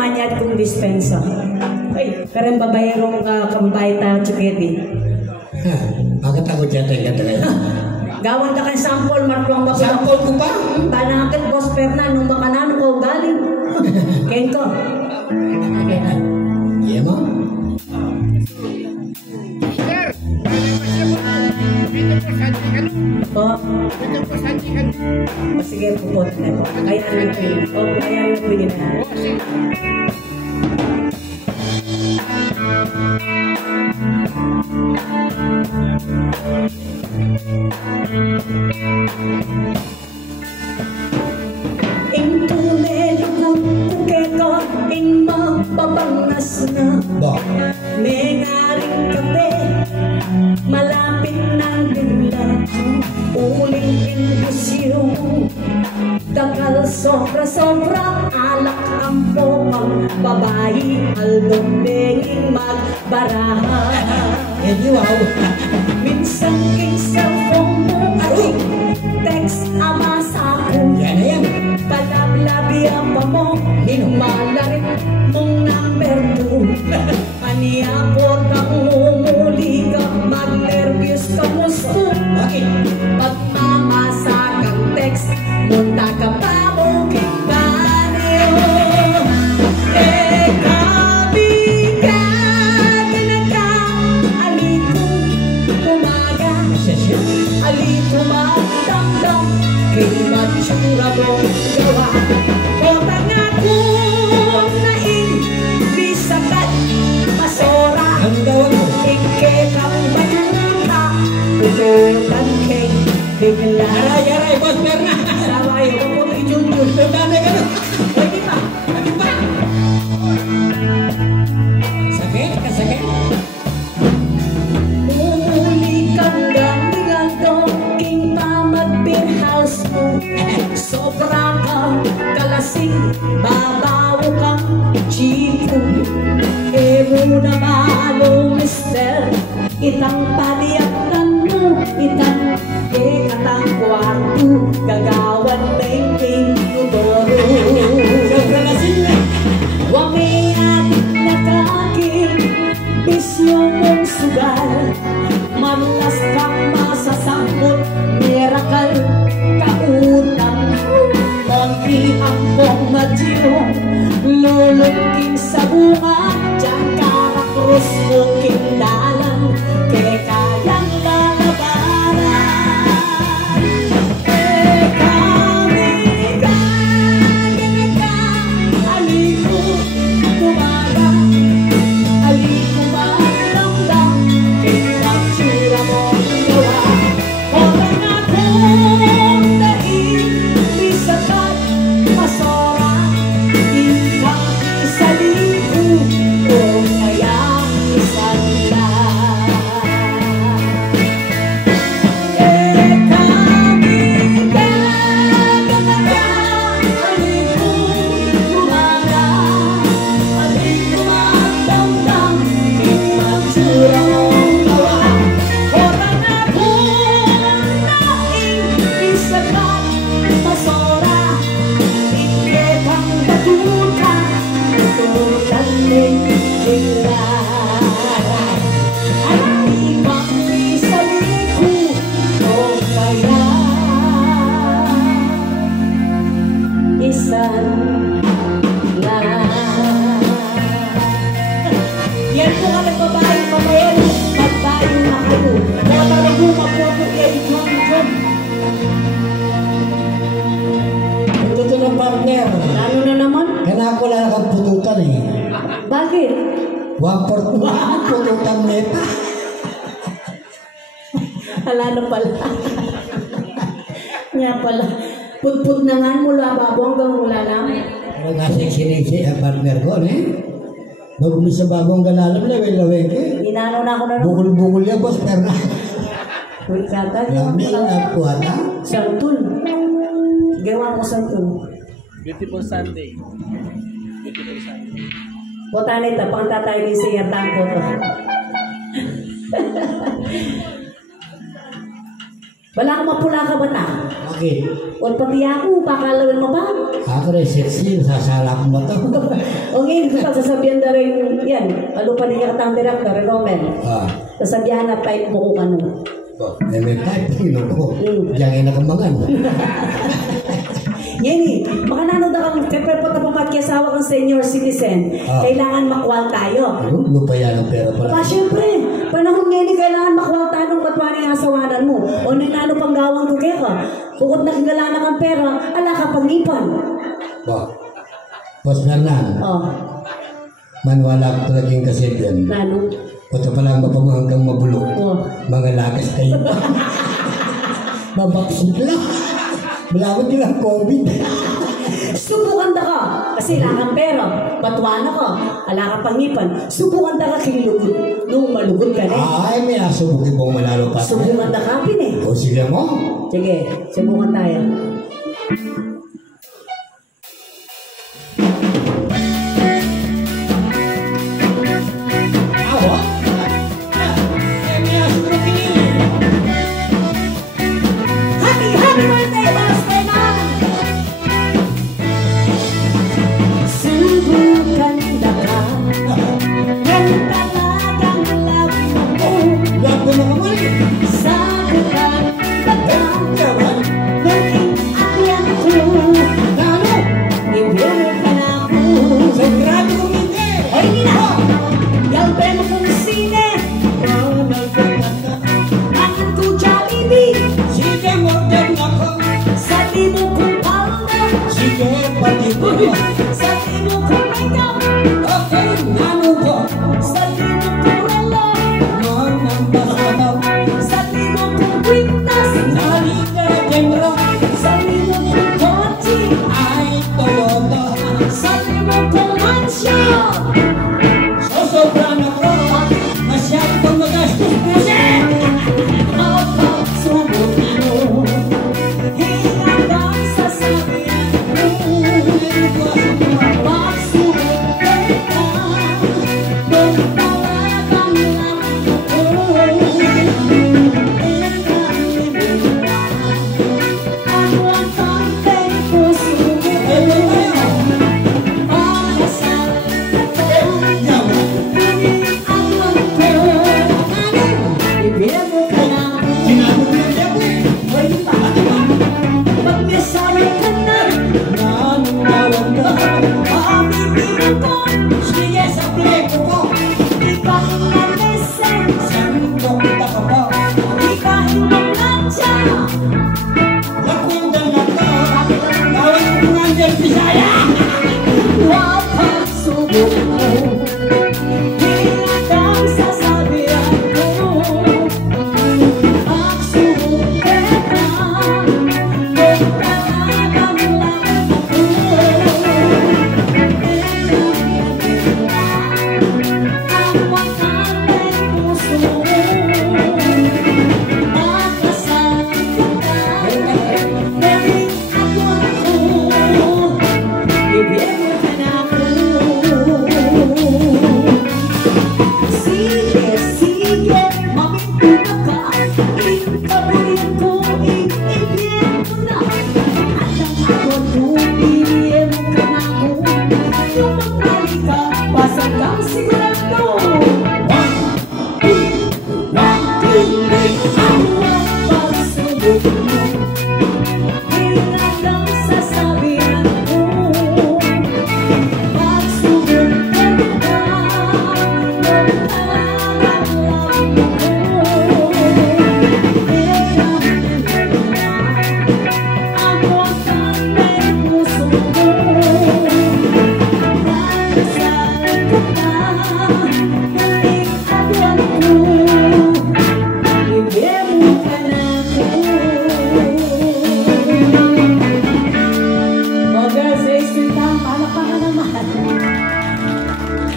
manyad kong dispensa. Ay, karang babayarong kambayad na chuketi. Bakit ako dyan tayo talaga? Gawan ka kay sample, marklong ba? Sample ko pa? Tanakit, Boss Fernan, nung makanan ko galing. Kento. Iya mo? Sir, pinto po sa chicken. Po. Pinto po sa chicken. Sige, pupot na po. Kaya rin po. O, kaya rin po yun. O, sige. Ing tunay ko, kukeko, ing mapapangas na. May ngaring kape, malapit ng bigla. Uling indusyon, dakal sobra-sobra, alak ang pomang babae, aldong benging magbaraha. Minsan king cellphone mo ating text ama sa akin. Palablabi ang pamo, malarit mong number 2. Aniapot kang umuli ka, mag-nervyos ka musto. Pagmamasak ang text, munta ka pa mo kibaneo. Tumatandang kay matsura mong gawa. O tangakong naing bisakat masora. Ike kang batuta, pututan kay bigla. Aray, Boss Berna. Sawa yun, huwag mo i-jun-jun. Tutanay ka na. Pwede pa. Sakit ka, sakit. Umuli kang king pamag-pinhouse mo. Sobra kang kalasing, babaw kang chico. Muna malo, mister, itang paliyakan mo, itang katang kwarto, gagawan na yung pinutoro. Sobra lasing na. Wami at nakakil, bisyo mong sugal, malas kang masasangkot, miracle kaunang, monti ang pong madyo, lulungking sa bunga, dyan karakrus mo kindalan, kaya kayang lalabaran. Yan po ka nagbabayang pamayan, magbayang na kayo. Kaya talagang magpupo kayo, John. Ito ng partner. Ano na naman? Kaya ako lang kang pututan eh. Bakit? 1/4 pututan neta. Ala na pala. Nga pala. Put-put na nga mula babo hanggang mula namin. Pero kasi sinisi ang partner ko, eh. Bago sa babong galalam, lawin-lawin ka. Inano na ako na naman. Bukul-bukul yan, Boss Berna. Uy, kata niyo. Lami ang kuwata. Santun. Gawa ko santun. Beautiful Sunday. Beautiful Sunday. Buta nito, pang tatay din siya tangko to. Wala akong mapula ka ba ta? Okay. O pati ako, pakalawin mo ba? Ako rin sexy, sasala ko ba ito? O O ngayon, sasabihan na rin yan. Ano pa niya katang director, Romel. Sasabihan na tayo buko ka nun. May type, diyan ay nakamangan. Yan eh, makananood akong, siyempre po tapong magkiasawa kang senior citizen, kailangan makuha tayo. Ano pa yan ang pera pala? Siyempre, panahon ngayon kailangan makuha tayo ng patwani ang asawanan mo. O nanalo pang gawang tuge ka. Bukod na kagala na kang pera, ala ka pangipan. Boss Bernan, manwala ko talagang kasi yan. Nano? Ito pala ang mapamahanggang mabulok. Mga lakas kayo. Mabaksit lang. Malawag nilang COVID. Subukan ka. Kasi wala kang pera. Patwana ka. Ala ka pangipan. Subukan ka kinilugod. Nung malugod ka na. Ay, may asubukin pong manalo pa. Subukan ka pin eh. O sige mo. Sige, subukan tayo. Happy birthday, Boss Bernan! Subukan na ka. Yan talagang love mo. Love mo naman eh. Sagutan baga naging akyan ko. Ano? Ibigay ka na ako. Sagrado kong hindi. Ay, hindi na! Yalpe mo kong sine. Angan ko Jollibee. Sige mo din ako. Sa libo kong palda. Sige pati ko. Sa libo kong makeup. Okay, nano ko. Sa libo kong relo. Noon ang basalaw. Sa libo kong kwintas. Nalika kemra. Sa libo kong kotse. Ay Toyota. Sa libo kong mansion. Sosobra na ko. Masyado kong magastos kasi. Kapag subok mo, hinabang sasabihan mo. Kapag subok ka, magtawagan lang ako. Ang wakanteng puso mo, pakasal ka. Ngunit ang lungkot, ibigay mo ka na. Sinabi mo yung debo eh. Pwede pa. Pag nasabi ka na, Nanunawag ka. aaminin ko, Sige sa pleko ko. ikahin ang lesen, Sandok kita ka ba? ikahin ang lansya. Lakwindang na ka. Gawin mo nga dyan, Bisaya. Huwag kang subok mo, hinatang sasabihan ko. Pag subok ka na, magtalagang lang ako. Ang wakanteng puso mo, pakasal kita. Naging ako ako, ibigay mo ka na ako. Sige, sige, maminto na ka. Ikabuhin ko, ibigay mo na. At ang ako ibigay mo ka na ako. Yung magpali ka, pasang kang sigurado. Ang pagsubok mo, hinatang sasabihan ko. Pagsubok ka na, magtawagan lang ako. Ang wakanteng puso mo, pakasal ka na, naging agwan ko. Ibigay mo ka na ako. Mga sa isintang, palakpakan naman.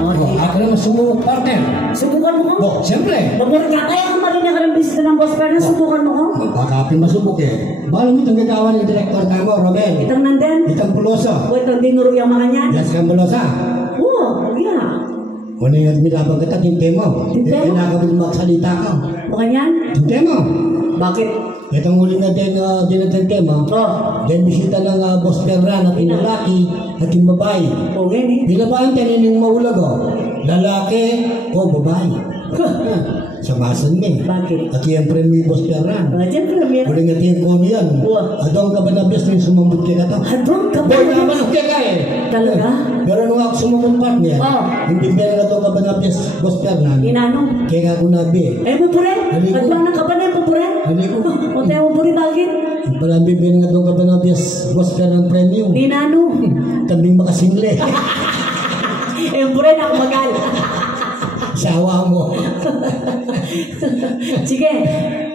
Okay. Ako naman sumubok, partner. Subukan mo ko? Siyempre. Magmura ka, kaya kang marinig ka ng bisita ng Boss Bernan, subukan mo ko? Magpakapin masubok eh. Balang mo itong gagawa ng direktor ka mo, Romel. Itang nandun? Itang puloso. O itang dinuro yung mga niyan? Yes kang pulosa. Oo, yeah. Kung yung minabang kita, tinte mo. Tinte mo? Kinakabit magsalita ka. Mga niyan? Tinte mo. Bakit? Itong huli natin dinatang tema, then bisita ng Boss Ferran at yung lalaki at yung babae. O gani. Bila ba ang tanin yung maulag lalaki o babae? Samasan me. Bakit? At yung premi Boss Ferran. Siyempre, may... Huling natin ko niyan. Adong ka ba na best yung sumambot kay kata? Adong ka ba? Boy naman ang kaya eh. Talaga? Pero nung ako sumambot partner, hindi meron na to ka ba na best Boss Ferran. Inanong? Kaya ako nabi. Eh, mo pure? Haligo. Nagbanang ka ba na yung pure? Haligo. O tayo mo pure, bakit? Pala bibigyan nga doon ka ba na Boss Ferran premium. Ninanong? Tabing makasingle. Eh, pure na ako magal. Sawa mo. Sige,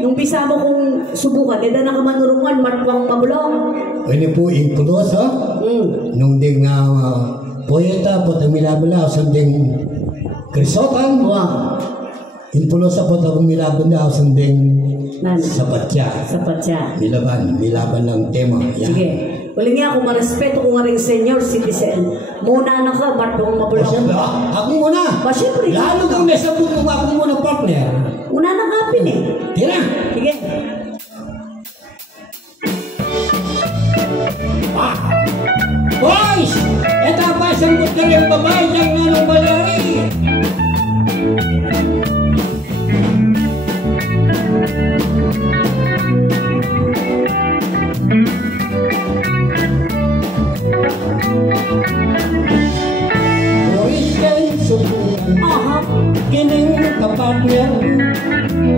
nung bisa mo kung subukan, deda na ka manurungan, matwang mabulong. Pwede po include, nung ding na poeta po tamilabala sa ding krisotan. Impulosa po tamilabala na sa ding sapatya. Sapatya. Milaban ng tema. Yan. Sige. Uling nga, kung marespeto ko nga rin senior citizen, muna na ka, matwang mabulong. Siyempre, ako muna. Siyempre. Lalo kang nasabot mo ako muna partner. Una na kapin eh. Tira. Sige. Boys! Eto pa, sambot ka rin babae diyang nanong baleri. Boys kayo subukan, kining kapartner,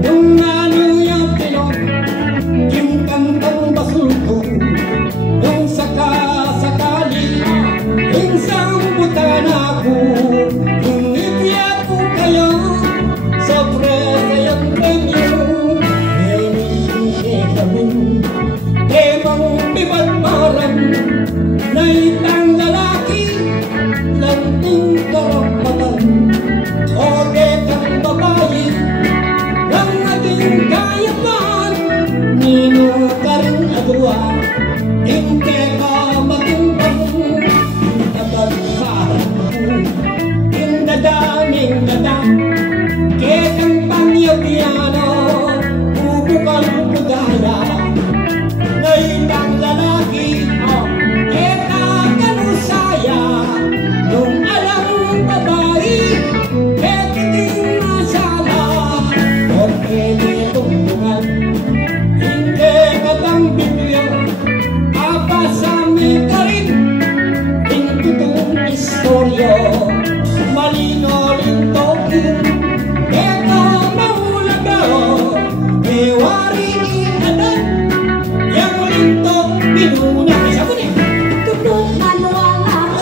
yung nanuyang pilong, yung kantang basulto, yung sakasakali, yung sambutan ako, yung ibya ko kayo, sa presayang premyo, ngayon kami, temang bibat marang, na itang lalaki, lanting karapatan, o dekang babae, lang ating kayapan, nino ka rin adwa, hindi ka matumbang, nabagparan ko, indadaning dada, ketang pangyabiyano, bubukal pagaya, ngayon ang lalaki, keta kanusaya, nung alam babae, ketiting masala, o pwede tungtungan, hindi ka bang bibigyan, apasami ka rin, intutong istoryo, malino rin tokin, keta mahulaga, mewari inadan, yang lintok binuna, sabi niya. Tutok manuala,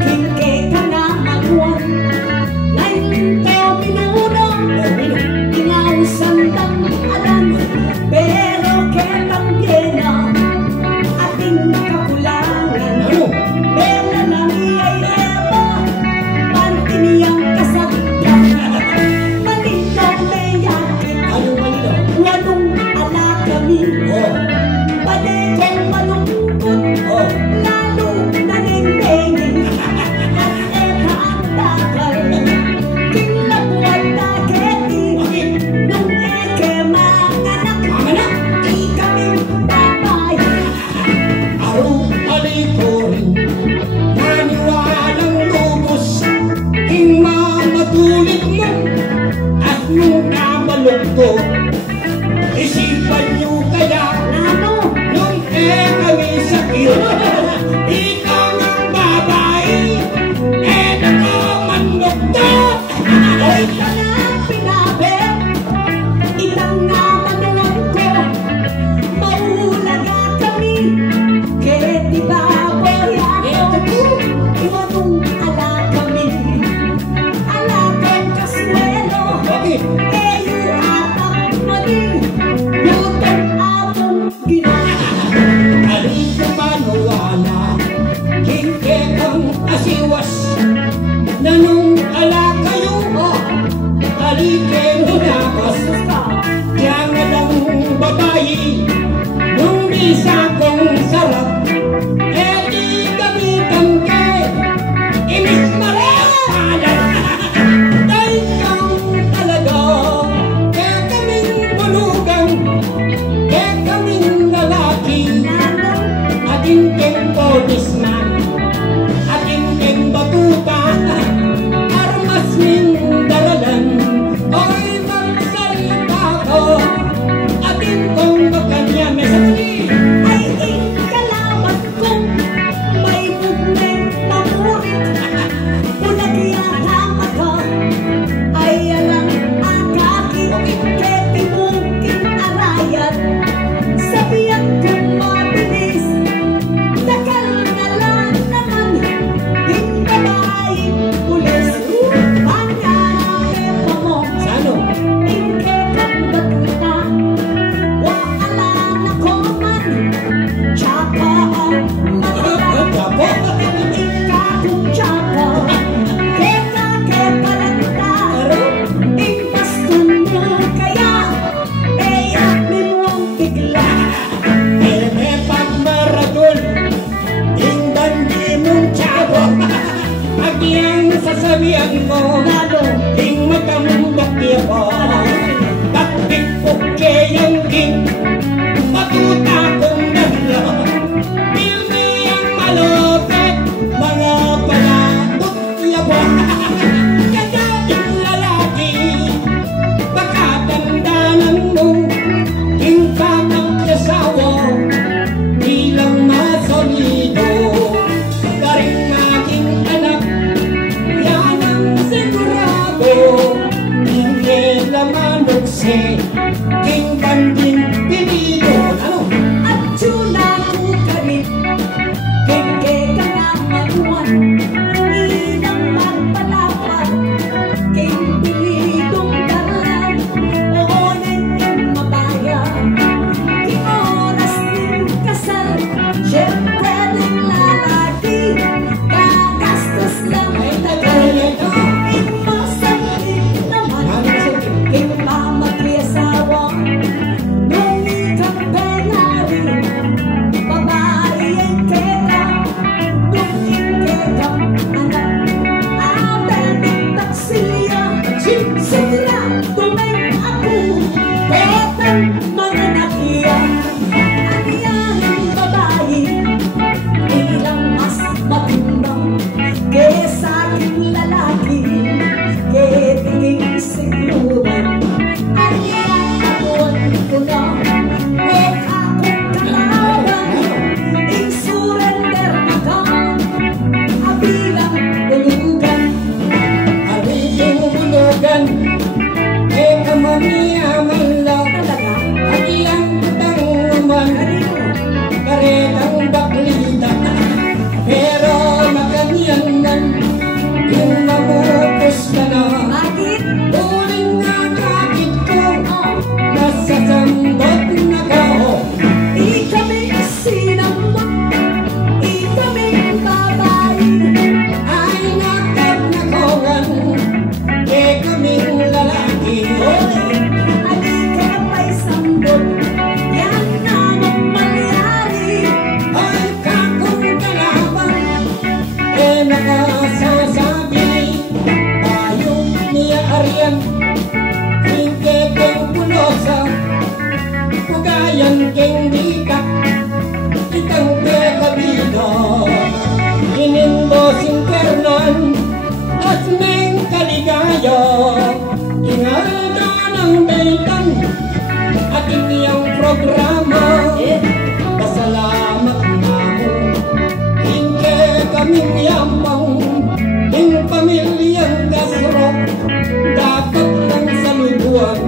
kingke ka na magwan. Ngayon tayo binunong, inausan tang adan. Pero ketang gena, ating kakulangan. Bela lang iyay eba, pantiniyang kasakyan. Malintong may yakit, wanong ala kami. Padekong malungkot, lalo naningdengin. At eka ang takal, kinlabuan taketi. Nung eke manganak, ikaming babay. Araw alikorin, maniwalang lubos, ing mamatulig mo, at nung kamalugto, isipan niyo kaya, Ano? nung kami sakit, ikaw ng babae, nakamandugto. Ika na pinabi, itang nga manuwag ko. Maulaga kami, keti baboy ako. Iwanong ala kami, ala kang kaswelo. Bakit? Eyo atak maning, lutong atong ginagawa. Aliko manuwala, hingke kang asiwas, na nung ala kayo, sasabihan mo Ing magkambak niya pa Taktik po kayang ing Matuta kong nagla Pilmi ang malupit Mga palatot yaba Kadaing lalaki Baka dandanan mo Ing kamang yasawa Bilang masolido Karing aking anak Yan ang sigurado Hindi laman bukse King banding pinido Ano? At tuna ko ka rin Keke ka na manuan Inang magpalapan King pilidong dalan Oonin yung mabayan King oras din kasal Siyempre rin lalaki Kagastos lang ay tagalito King masakit naman King mamagyasawa Nung ikang penari Babae ang kera Nung ikekang anak Abeming taksilya Sila tumeng ako Petang mga nakiya Ang yaning babae Ilang mas matindang Kesa aking lalaki Ketinging sigluran Ang yakatuan ko na Huwag akong kalaban In surrender na ka Abilang tulugan Ariting bulugan Eh kamamiyaman lang Talaga? At iyang kutang naman Karetang baklita Pero makanyan man Yung mamutos ka na Bakit? Uling nga kakit ko Nasasambot na kao Ikaming sinambot Ikaming babae Ay nakap na kawan Eh kaming lalaki Adi ka pa'y sambot Yan na nang mangyari Ay kakong kalaban Eh nakasasabi Tayo niya ariyan Hingke keng pulosa Pugayan keng dika Ikang pekabida Inimbosing kernan At meng kaligaya Ingalda ng beitang At inyong programa Pasalamat na mo Hingke kaming yamang Ing pamilyang Castro Dapat lang salubuan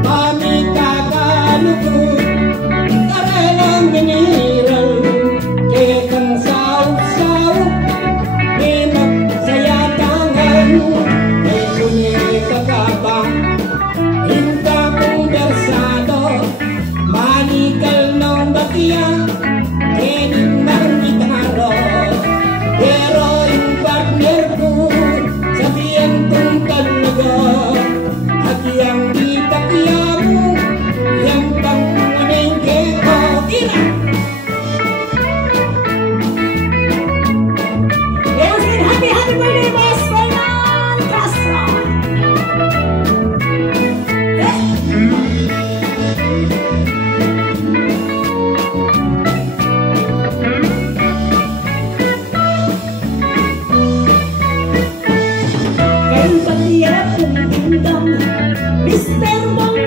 Kami kakalugot Karelang miniral Kekang sauk-sauk Imak sayatangan May sunyi kakabang Hinta kong bersado Manikal ng bakya Kening marmitaro Pero yung partner ko Sabihan kong talaga At yung itakya mo Yang panganengke ko Ina! Yes, and happy birthday, Boss Fernan Castro! Kayo pati kung indang Mr. Mong